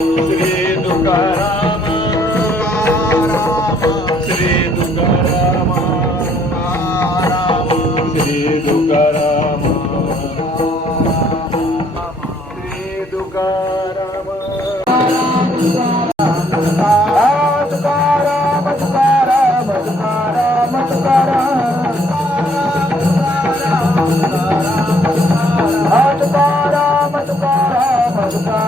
Shri Tukaram Shri Tukaram Shri Tukaram Shri Tukaram Tukaram Tukaram Tukaram Tukaram Tukaram Tukaram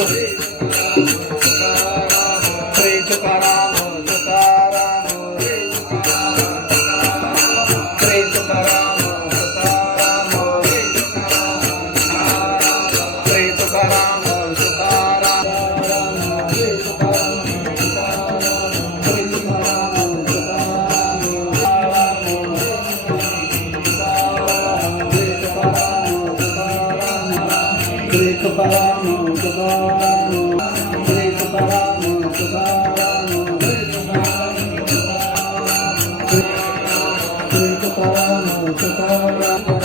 やろうな。శ్రీ కృపరాము కృపరాము Shri కృపరాము కృపరాము Shri కృపరాము కృపరాము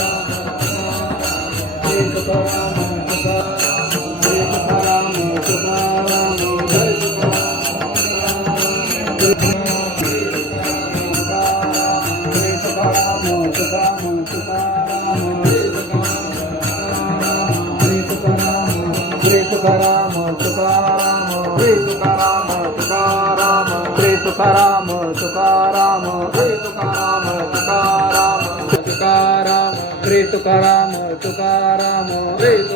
Shri Tukaram Tukaram Shri Tukaram Tukaram Shri Tukaram Tukaram Shri Tukaram Tukaram Tukaram Shri Tukaram Tukaram Shri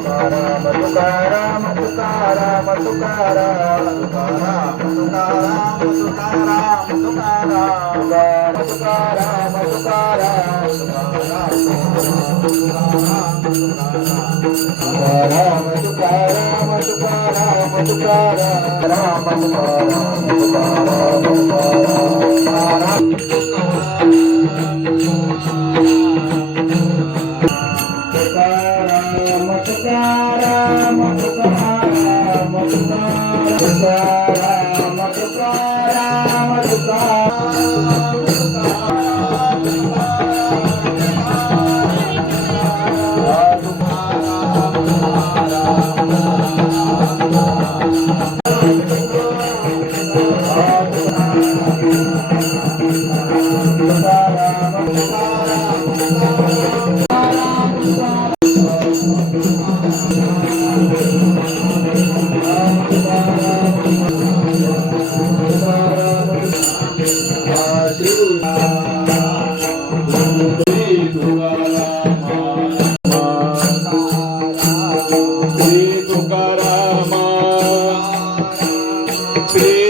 తుకారామ తుకారామ తుకారామ తుకారామ తుకారామ తుకారామ తుకారామ తుకారామ తుకారామ తుకారామ తుకారామ తుకారామ తుకారామ తుకారామ తుకారామ Bye. पे